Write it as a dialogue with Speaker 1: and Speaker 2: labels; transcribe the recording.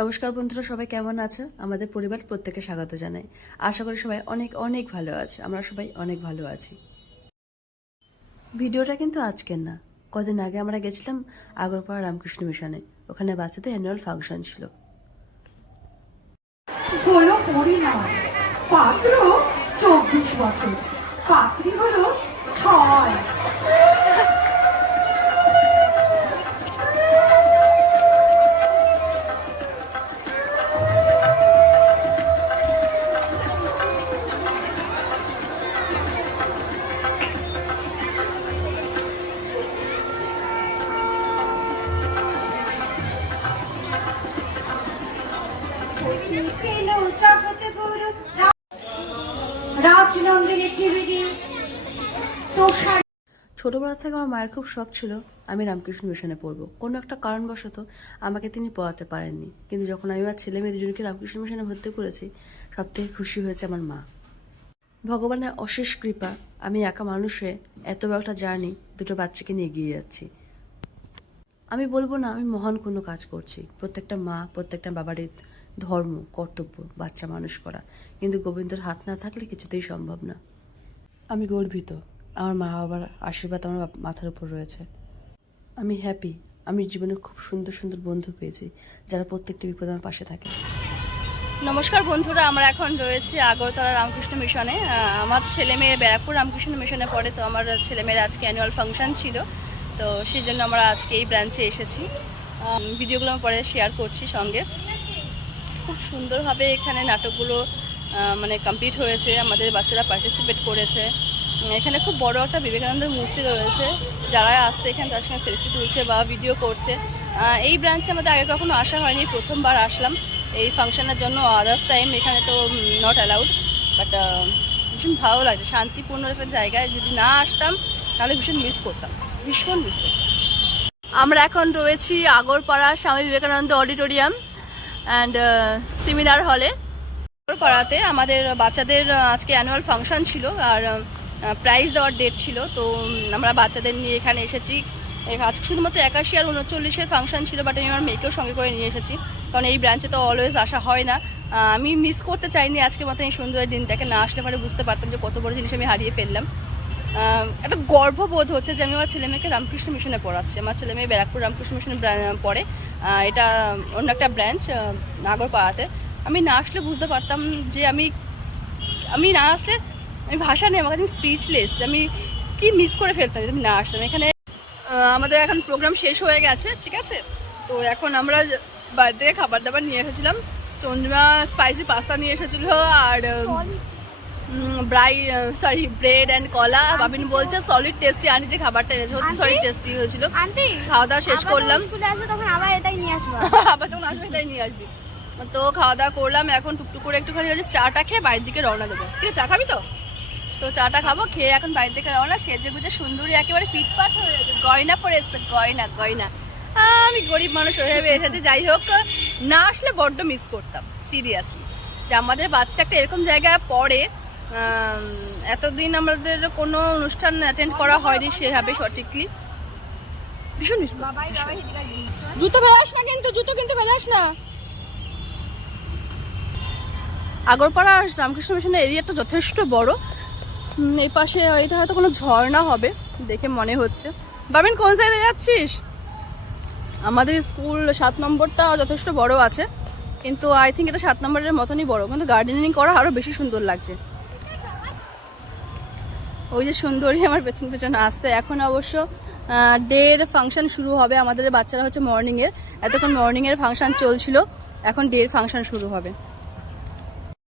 Speaker 1: নমস্কার বন্ধুরা, সবাই কেমন আছো? আমাদের পরিবার প্রত্যেকে স্বাগত জানাই। আশা করি সবাই অনেক অনেক ভালো আছে। আমরা সবাই অনেক ভালো আছি। ভিডিওটা কিন্তু আজকের না। কদিন আগে আমরা গেছিলাম আগরপাড়া রামকৃষ্ণ মিশনে। ওখানে বাচ্চাদের অ্যানুয়াল ফাংশন ছিল।
Speaker 2: পাত্র চব্বিশ বছর। পাত্রী হলো ছয়।
Speaker 3: গুরু, রাজনন্দিনী ত্রিবেদী
Speaker 1: ছোটবেলা থেকে আমার মায়ের খুব শখ ছিল আমি রামকৃষ্ণ মিশনে পড়ব। কোনো একটা কারণবশত আমাকে তিনি পড়াতে পারেননি। কিন্তু যখন আমি আমার ছেলে মেয়ে দুজনকে রামকৃষ্ণ মিশনে ভর্তি করেছি সব থেকে খুশি হয়েছে আমার মা। ভগবানের অশেষ কৃপা, আমি একা মানুষে এত বড় একটা জার্নি দুটো বাচ্চাকে নিয়ে এগিয়ে যাচ্ছি। আমি বলব না, আমি মহান কোনো কাজ করছি। প্রত্যেকটা মা, প্রত্যেকটা বাবারই ধর্ম কর্তব্য বাচ্চা মানুষ করা। কিন্তু গোবিন্দর হাত না থাকলে কিছুতেই সম্ভব না। আমি গর্বিত। আমার মা বাবার আশীর্বাদ আমার মাথার উপর রয়েছে। আমি হ্যাপি আমি জীবনে খুব সুন্দর সুন্দর বন্ধু পেয়েছি যারা প্রত্যেকটি বিপদ আমার পাশে থাকে।
Speaker 4: নমস্কার বন্ধুরা আমরা এখন রয়েছি আগরতলা রামকৃষ্ণ মিশনে। আমার ছেলে মেয়ে ব্যারাকপুর রামকৃষ্ণ মিশনে পড়ে তো আমার ছেলে মেয়ের আজকে অ্যানুয়াল ফাংশন ছিল। তো সেই জন্য আমরা আজকে এই ব্রাঞ্চে এসেছি। ভিডিওগুলো আমি পরে শেয়ার করছি সঙ্গে। খুব সুন্দরভাবে এখানে নাটকগুলো মানে কমপ্লিট হয়েছে। আমাদের বাচ্চারা পার্টিসিপেট করেছে। এখানে খুব বড় একটা বিবেকানন্দের মূর্তি রয়েছে। যারা আসছে এখানে তার সঙ্গে সেলফি তুলছে বা ভিডিও করছে। এই ব্রাঞ্চে আমাদের আগে কখনো আসা হয়নি। প্রথমবার আসলাম। এই ফাংশনের জন্য আদার্স টাইম এখানে তো নট অ্যালাউড বাট ভীষণ ভালো লাগছে। শান্তিপূর্ণ একটা জায়গায় যদি না আসতাম, তাহলে ভীষণ মিস করতাম। ভীষণ মিস করতাম। আমরা এখন রয়েছি Agarpara Swami Vivekananda auditorium. And seminar হলে পাড়াতে আমাদের বাচ্চাদের আজকে অ্যানুয়াল ফাংশন ছিল, আর প্রাইজ দেওয়ার ডেট ছিল, তো আমরা বাচ্চাদের নিয়ে এখানে এসেছি। আজকে শুধুমাত্র একাশি আর উনচল্লিশের ফাংশন ছিল বাট আমি আমার মেয়েকেও সঙ্গে করে নিয়ে এসেছি, কারণ এই ব্রাঞ্চে তো অলওয়েজ আসা হয় না। আমি মিস করতে চাইনি আজকে মতো এই সুন্দর দিনটাকে, না আসলে পরে বুঝতে পারতাম যে কত বড় জিনিস আমি হারিয়ে ফেললাম। একটা গর্ববোধ হচ্ছে যে আমি আমার ছেলে মেয়েকে রামকৃষ্ণ মিশনে পড়াচ্ছি। আমার ছেলে মেয়ে ব্যারাকপুর রামকৃষ্ণ মিশনে পড়ে। এটা অন্য একটা ব্রাঞ্চ নাগরপাড়াতে। আমি না আসলে বুঝতে পারতাম যে আমি আমি না আসলে আমি ভাষা নেই আমার কাছে স্পিচলেস আমি কি মিস করে ফেলতাম আমি না আসতাম এখানে আমাদের এখন প্রোগ্রাম শেষ হয়ে গেছে, ঠিক আছে? তো এখন আমরা বাড়ি থেকে খাবার দাবার নিয়ে এসেছিলাম। চন্দ্রিমা স্পাইসি পাস্তা নিয়ে এসেছিল আর ব্রাই সরি ব্রেড অ্যান্ড কলা বাবিন বলছে সলিড টেস্টি আনি যে খাবারটা এনেছে সত্যি সলিড টেস্টি হয়েছিল। খাওয়া দাওয়া শেষ করলাম।
Speaker 3: তখন আবার এটাই নিয়ে আসব।
Speaker 4: আবার যখন আসবে তাই নিয়ে আসবি। তো খাওয়া দাওয়া করলাম এখন টুকটুক করে একটুখানি হচ্ছে চাটা খেয়ে বাড়ির দিকে রওনা দেবো। ঠিক চা খাবি তো? তো চাটা খাব খেয়ে এখন বাড়ির দিকে রওনা সেজে গুজে সুন্দরী একেবারে ফিটফাট হয়ে গেছে। গয়না পরে এসছে গয়না গয়না। আমি গরিব মানুষ হয়ে এসেছি যাই হোক। না আসলে বড্ড মিস করতাম সিরিয়াসলি যে আমাদের বাচ্চা একটা এরকম জায়গায় পড়ে এতদিন আমাদের কোনো অনুষ্ঠান অ্যাটেন্ড করা হয়নি সেভাবে সঠিকলি। ভীষণ। জুতো ভেজাস না কিন্তু, জুতো কিন্তু ভেজাস না। আগরপাড়া রামকৃষ্ণ মিশনের এরিয়াটা যথেষ্ট বড়। এই পাশে এটা হয়তো কোনো ঝর্ণা হবে, দেখে মনে হচ্ছে। বাবিন, কোন সাইডে যাচ্ছিস? আমাদের স্কুল সাত নম্বরটা যথেষ্ট বড় আছে, কিন্তু আই থিঙ্ক এটা সাত নম্বরের মতনই বড়, কিন্তু গার্ডেনিং করা আরও বেশি সুন্দর লাগছে। ওই যে সুন্দরী আমার পেছন পেছন আসতে এখন অবশ্য ডের ফাংশন শুরু হবে আমাদের বাচ্চারা হচ্ছে মর্নিংয়ের এতক্ষণ মর্নিংয়ের ফাংশন চলছিল, এখন ডের ফাংশন শুরু হবে।